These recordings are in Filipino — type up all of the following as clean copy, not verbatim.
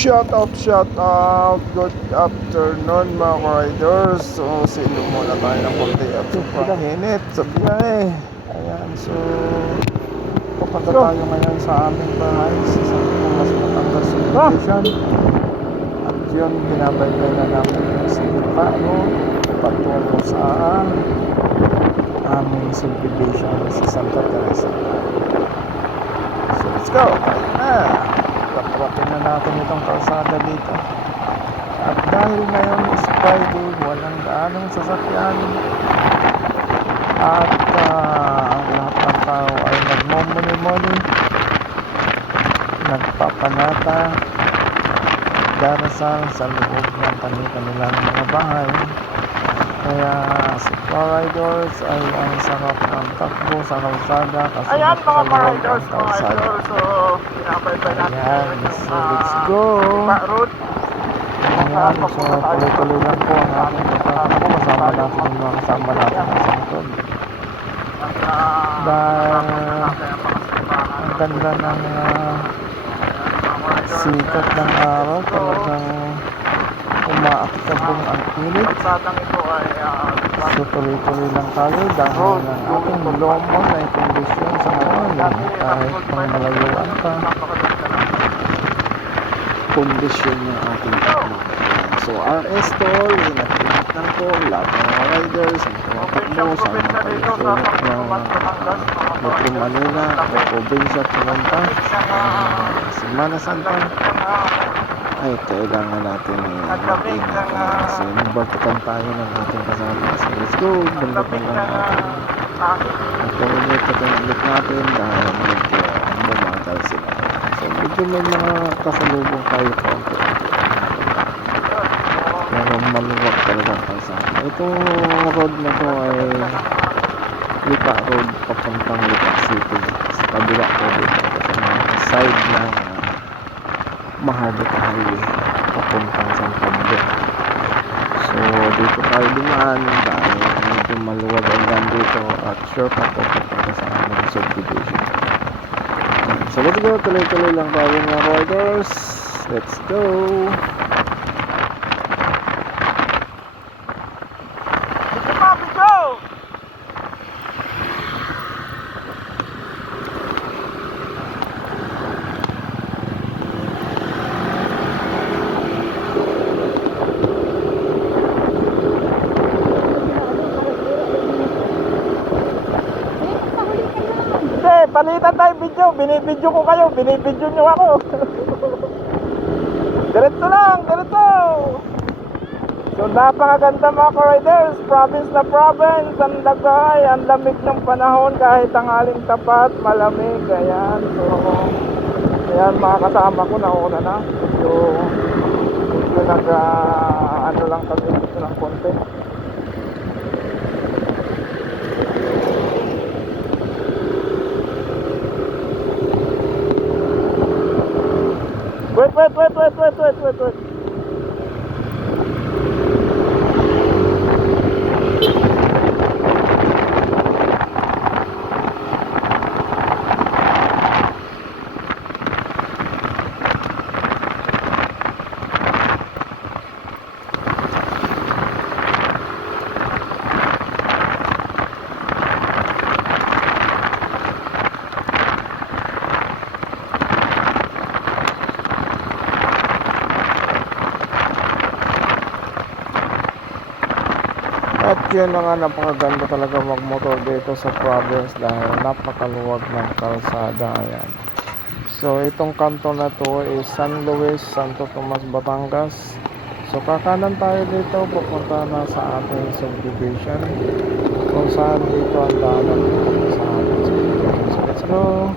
Shout out, good afternoon mga riders. So, silo muna tayo ng konti at sobrang init sa biyahe. Ayan, so pupunta tayo ngayon sa aming bahay sa San Tomas, Batangas subdivision. At yun, binabaybay na namin yung Sinita Road patungo sa aming subdivision sa Santa Teresa. So, let's go! Tayo na! Tatratin na natin itong kalsada dito. At dahil ngayon is Friday, walang gaanong sasakyan. At ang lahat ng tao ay nagmumuni-muni, nagpapanata, darasal sa loob ng kanilang mga bahay. Kaya sa riders ay ang sarap ng takbo sa kalsada kasi ayan mga napakaluwag ang riders, kalsada. so pinapaybay natin Ayan, so let's go. road. Ayan, so tuloy-tuloy lang po ang ating pagtatakbo. Kasama natin yung mga kasama natin sa likod. Dahil ang ganda ng sikat ng araw, talagang umaaktabong ang init. Ito ay So tuloy-tuloy lang tayo dahil ang ating lomon ay kondisyon sa ngayon. Kahit pang malayuan pa, kondisyon yung ating takbo. So RS Toll, inat-inat lang po lahat ng mga riders, ang tumatakbo sa mga pagsulok ng Metro Manila o probinsya pumunta Semana Santa ay kailangan natin mag-ingat. So nagbartukan tayo ng ating kasama. So let's go, balikan lang natin ito ulit natin dahil medyo bumagal sila. So medyo may mga kasalubong tayo kaunti. Pero maluwag talaga ang kalsada. Itong road na to ay Lipa Road papuntang Lipa City. Sa kabila po dito sa mga side ng Mahadika Highway papuntang San Pablo. So dito tayo dumaan dahil medyo maluwag ang daan dito at shortcut po papunta sa aming subdivision. So let's go, tuloy-tuloy lang tayo mga riders. Let's go. Palitan tayo video, binibidyo ko kayo, binibidyo nyo ako. Diretso lang, diretso. So napakaganda mga riders, province na province, ang lagay, ang lamig ng panahon kahit tanghaling tapat, malamig, ayan. So ayan mga kasama ko, nauna na. So medyo ano lang kami dito ng konti. Wait. At yun na nga, napakaganda talaga magmotor dito sa province dahil napakaluwag ng kalsada. Ayan. So itong kanto na to is San Luis, Santo Tomas, Batangas. So kakanan tayo dito, pupunta na sa ating subdivision kung saan dito ang daanan sa ating subdivision. So let's go.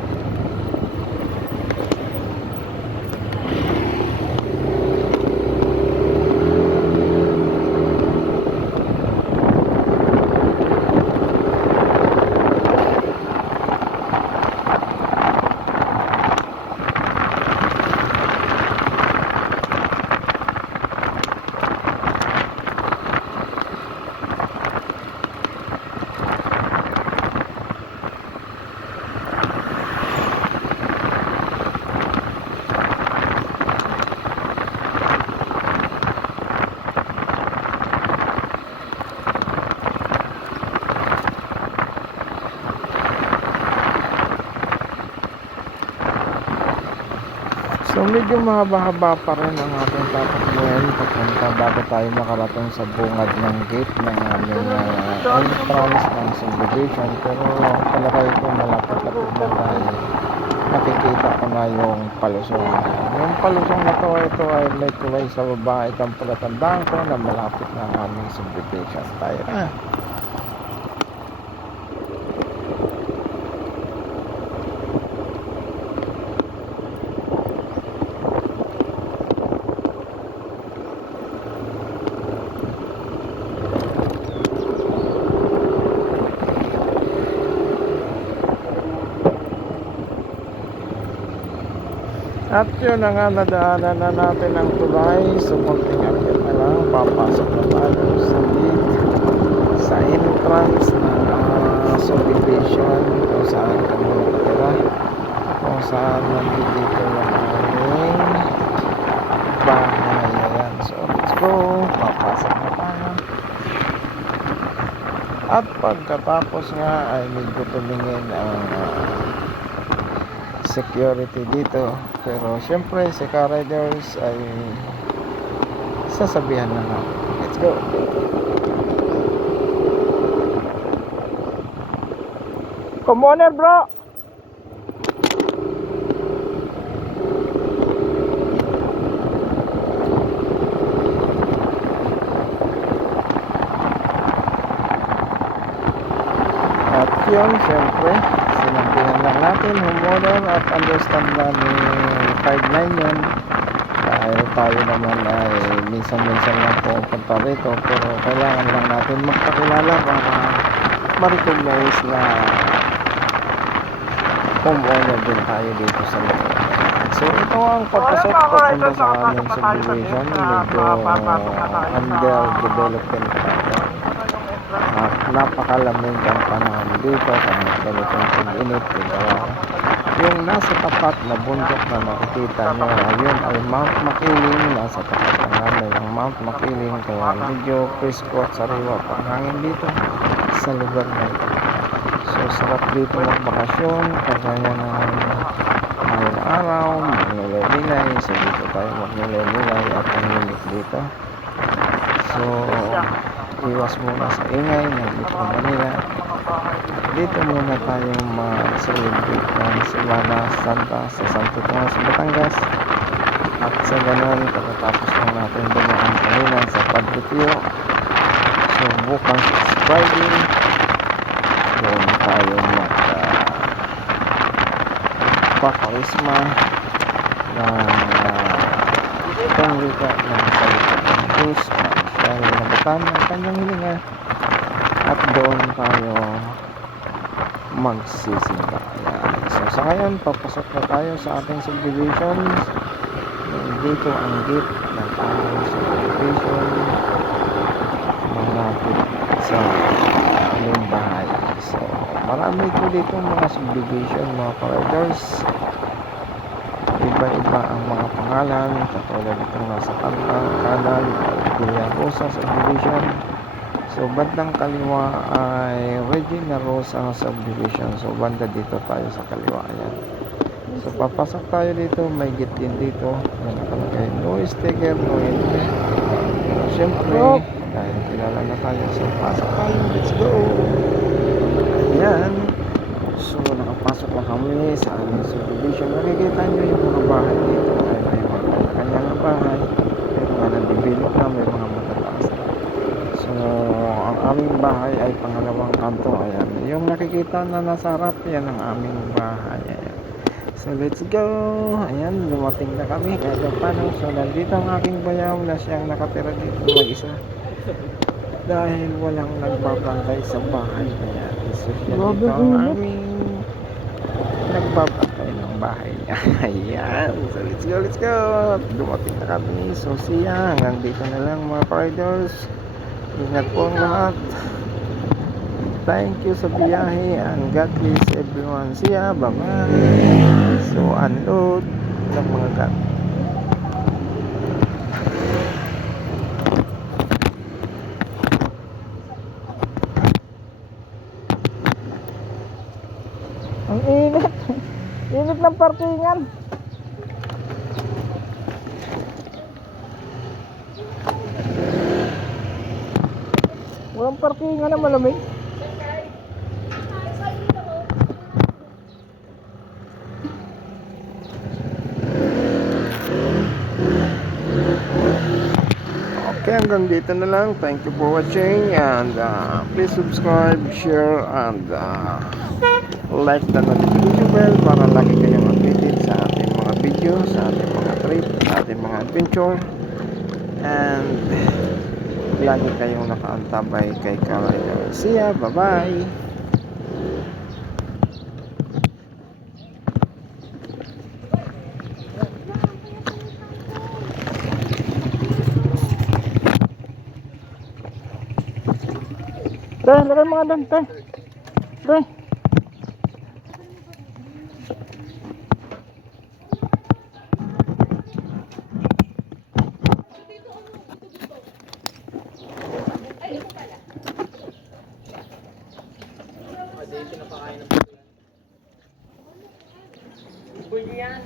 So medyo mahaba-haba pa rin ang ating tatakbuhin papunta bago tayo makarating sa bungad ng gate ng aming entrance ng subdivision. Pero palagay ko malapit-lapit na tayo. Nakikita ko na yung palusong. Yung palusong na to, ito ay may tulay sa baba. Itong palatandaan ko na malapit na ang aming subdivision. Tayo na. At yun na nga, nadaanan na natin ang tulay. So konting akit na lang, papasok na tayo sa gate, sa entrance na subdivision kung saan kami nakatira, kung saan nandito yung aming bahay. Ayan, so let's go, papasok na tayo. At pagkatapos nga ay medyo tumingin ang security dito, pero syempre si car riders ay sasabihan na natin. Let's go. Come on here, bro. At yun, syempre sinabihan lang natin homeowner at understand na ni 5-9 yun, dahil tayo naman ay minsan-minsan lang pupunta rito, pero kailangan lang natin magpakilala para ma-recognize na homeowner din tayo dito sa lugar. So ito ang papasok papunta sa aming subdivision. Medyo underdevelopment pa ito. At napakalamig ang panahon dito kahit ganitong pag-init. Yung nasa tapat na bundok na nakikita nyo, ayun ay Mount Makiling. Nasa tapat na namin ang Mount Makiling, kaya medyo presko at sariwa pang hangin dito sa lugar na ito. So sarap dito magbakasyon kasaya ng ngayong araw, magnilay-nilay. So dito tayo magnilay-nilay at nanginig dito. So iwas muna sa ingay ng Metro Manila. Dito muna tayong mag-celebrate ng Semana Santa sa Santo Tomas, Batangas. At sa ganun, pagkatapos lang natin dumaan kanina sa Padre Pio. So bukas is Friday, doon tayo magpakarisma ng panglika ng salita ng Diyos, dahil nabutan ang kanyang hilinga, at doon tayo magsisimba. Ayan. So sa ngayon, papasok na tayo sa ating subdivision. Dito ang gate ng aming subdivision, malapit sa aming bahay. So marami ko dito mga subdivision, mga riders. Iba-iba ang mga pangalan, katulad itong nasa kanan ay Villa Rosa subdivision. So bandang kaliwa ay Regina Rosa subdivision. So banda dito tayo sa kaliwa. Ayan. So papasok tayo dito, may gate din dito. Yan nakalagay, no sticker, no entry. Pero syempre, dahil kilala na tayo, so pasok tayo, let's go. Ayan. So nakapasok na kami sa aming subdivision. Nakikita nyo yung mga bahay dito. Ay may mga kanya na bahay, may mga nag-develop na, may mga matataas. So ang aming bahay ay pangalawang kanto. Ayan, yung nakikita na nasa harap, yan ang aming bahay. Ayan. So let's go. Ayan, dumating na kami kahit paano. So nandito ang aking bayaw na siyang nakatira dito mag-isa, dahil walang nagbabantay sa bahay. Ayan, so siya dito ang aming nagbabantay ng bahay niya. Ayan, so let's go. Dumating na kami. So siya, hanggang dito na lang mga riders. Ingat po ang lahat. Thank you sa biyahe and God bless everyone. See ya, bye bye. So unload ng mga gat. Ang init. Init ng parkingan. parkingan na malamig. Okay, hanggang dito na lang. Thank you for watching and please subscribe, share and like the notification bell para lagi kayong updated sa ating mga video, sa ating mga trip, sa ating mga adventure, and lagi kayong nakaantabay kay Carolina Garcia. Bye bye. Dahil lagay mga dante. Dahil. Dito na pakain ng pwede yan.